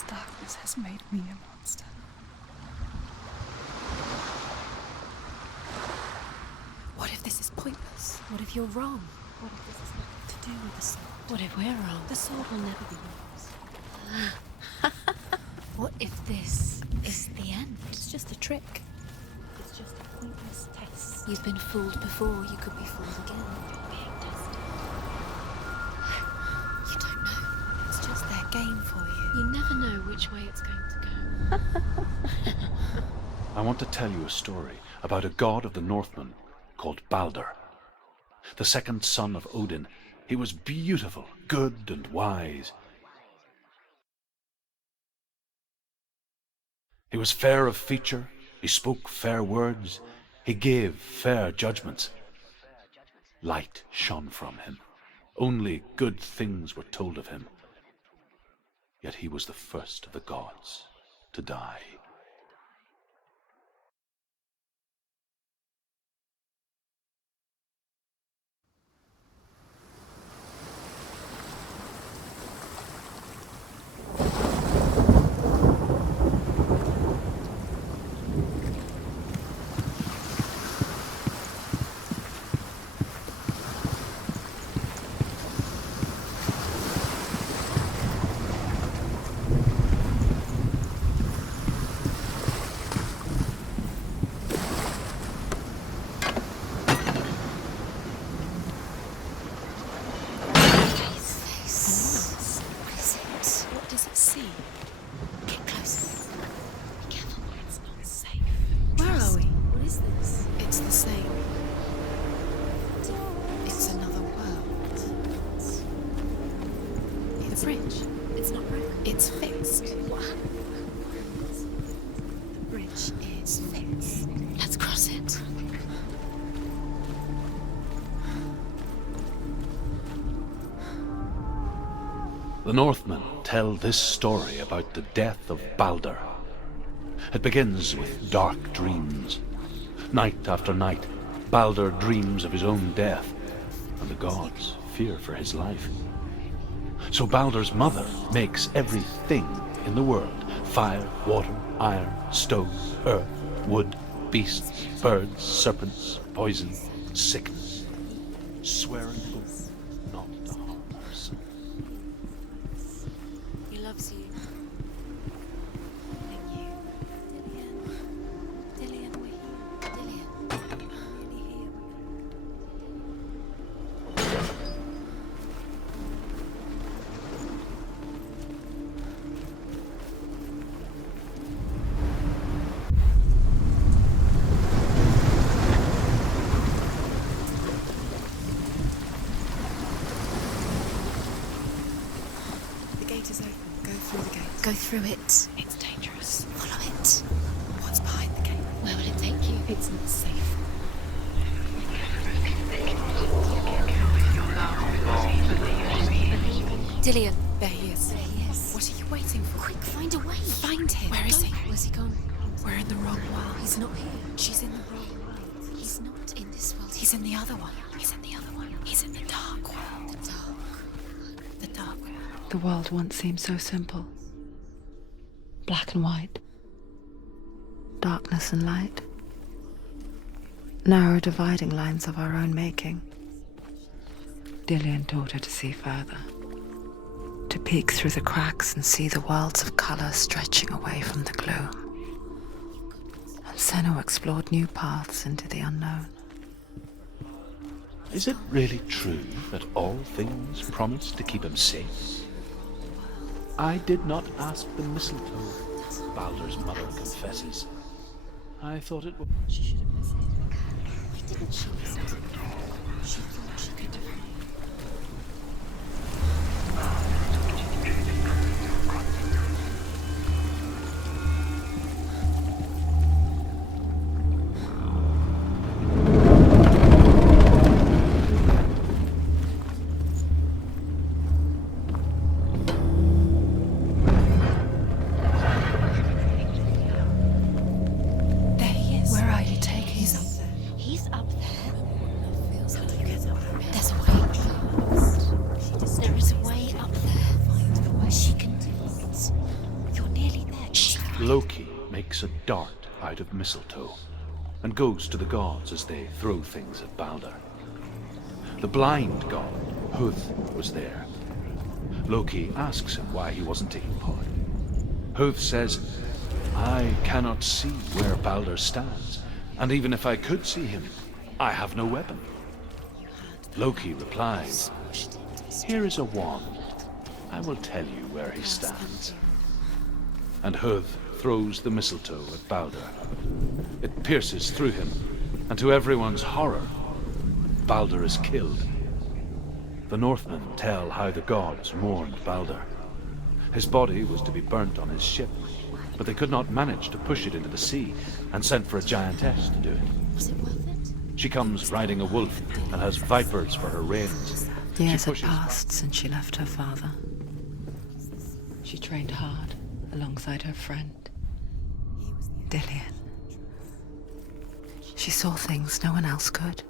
This darkness has made me a monster. What if this is pointless? What if you're wrong? What if this has nothing to do with the sword? What if we're wrong? The sword will never be yours. What if this is the end? It's just a trick. It's just a pointless test. You've been fooled before, you could be fooled again. Being tested. You don't know. It's just their game for you. You never know which way it's going to go. I want to tell you a story about a god of the Northmen called Balder. The second son of Odin. He was beautiful, good and wise. He was fair of feature, he spoke fair words, he gave fair judgments. Light shone from him. Only good things were told of him. Yet he was the first of the gods to die. The Northmen tell this story about the death of Balder. It begins with dark dreams. Night after night, Balder dreams of his own death, and the gods fear for his life. So Balder's mother makes everything in the world: fire, water, iron, stone, earth, wood, beasts, birds, serpents, poison, sickness, swearing oath not to harm her son. He loves you. Thank you. Dillian, we're here. Dillian, really here. The gate is open. Go through the gate. Go through it. It's dangerous. Follow it. What's behind the gate? Where will it take you? It's not safe. Dillian. There he is. There he is. What are you waiting for? Quick, find a way. Find him. Where is he? Where's he gone? We're in the wrong world. He's not here. She's in the wrong world. He's not in this world. He's in the other one. He's in the other one. He's in the dark world. the dark. The dark world. The world once seemed so simple. Black and white. Darkness and light. Narrow dividing lines of our own making. Dillian taught her to see further. To peek through the cracks and see the worlds of color stretching away from the gloom. And Senua explored new paths into the unknown. Is it really true that all things promise to keep him safe? I did not ask the mistletoe, Balder's mother confesses. I thought it was... She should have listened. Why didn't she listen to me? She thought she could defeat. There he is. Where are you taking? He's up there. He's up there. How do you get up Loki makes a dart out of mistletoe and goes to the gods as they throw things at Balder. The blind god, Huth, was there. Loki asks him why he wasn't taking part. Huth says, "I cannot see where Balder stands, and even if I could see him, I have no weapon." Loki replies, "Here is a wand. I will tell you where he stands." And Huth throws the mistletoe at Balder. It pierces through him, and to everyone's horror, Balder is killed. The Northmen tell how the gods mourned Balder. His body was to be burnt on his ship, but they could not manage to push it into the sea and sent for a giantess to do it. Was it worth it? She comes riding a wolf and has vipers for her reins. Years had passed since she left her father. She trained hard alongside her friend, Dillian. She saw things no one else could.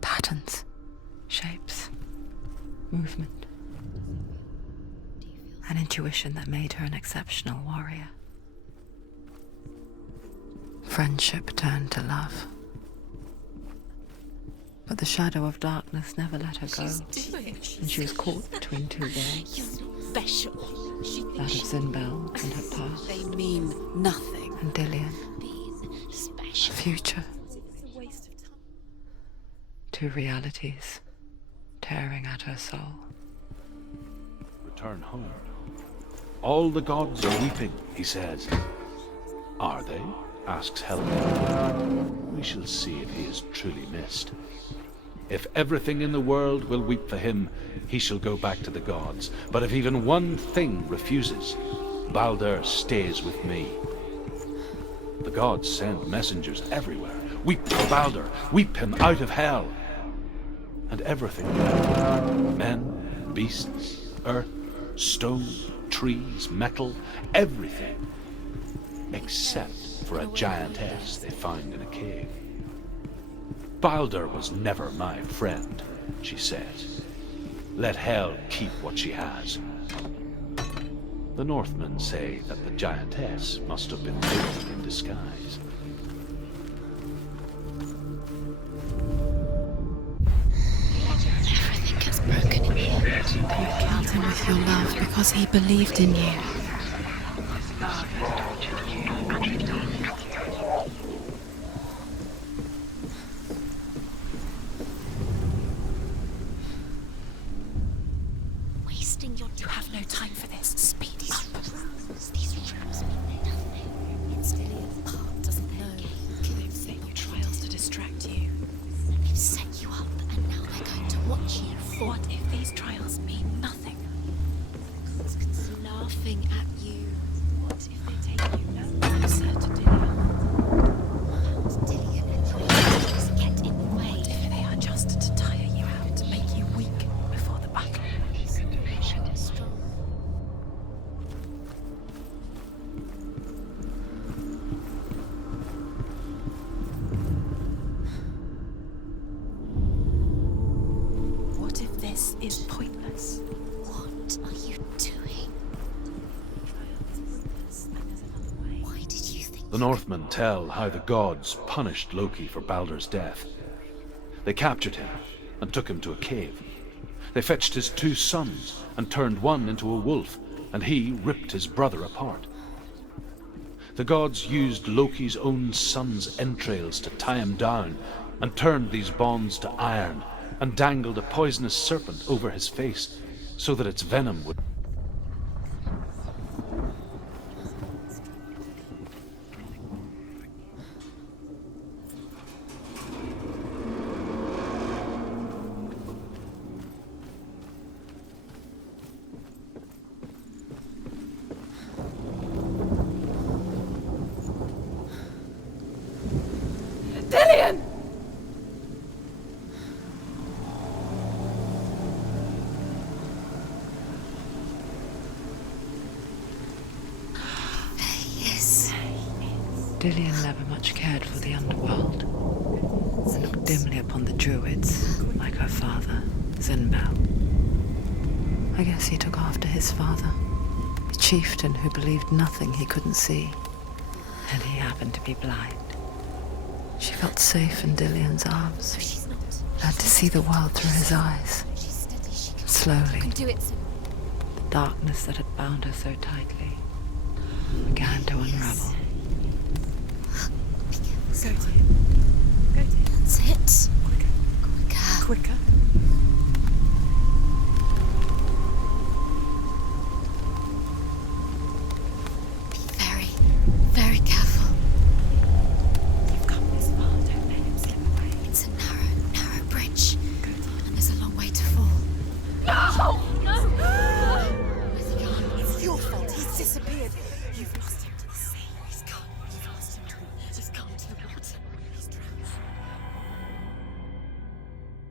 Patterns, shapes, movement. An intuition that made her an exceptional warrior. Friendship turned to love. But the shadow of darkness never let her go, and she was caught between two worlds. You're special. That of Zinbel and her past, They mean nothing. and Dillian, Being her special. future. It's a waste of time. Two realities tearing at her soul. Return home. All the gods are weeping, he says. Are they? Asks Hela. We shall see if he is truly missed. If everything in the world will weep for him, he shall go back to the gods. But if even one thing refuses, Balder stays with me. The gods send messengers everywhere. Weep for Balder. Weep him out of hell. And everything. Men, beasts, earth, stone, trees, metal, everything. Except for a giantess they find in a cave. Balder was never my friend, she says. Let Hel keep what she has. The Northmen say that the giantess must have been veiled in disguise. Everything gets broken in here. You killed him with your love because he believed in you. Wasting your time. You have no time for this. Speed up. These rooms mean nothing. It's Dillian's part, doesn't know. They've set you trials to distract you. They've set you up, and now they're going to watch you. What if these trials mean nothing? It's laughing at you. What if they take you no closer to Dillian? Dillian and your friends get in the way. What if they are just to tire you out, to make you weak before the battle? Patient and strong. What if this is pointless? What are you doing? Why did you think The Northmen tell how the gods punished Loki for Balder's death. They captured him and took him to a cave. They fetched his two sons and turned one into a wolf, and he ripped his brother apart. The gods used Loki's own son's entrails to tie him down and turned these bonds to iron and dangled a poisonous serpent over his face so that its venom would... Dillian! yes? Dillian never much cared for the underworld, and looked dimly upon the druids, like her father, Zinbel. I guess he took after his father, a chieftain who believed nothing he couldn't see. And he happened to be blind. She felt safe in Dillion's arms. No, she's not. Learned to see the world through his eyes. She's steady. She can Slowly, do it. the darkness that had bound her so tightly began to unravel. Go to him. Go to him. That's it. Quicker. Quicker. Quicker.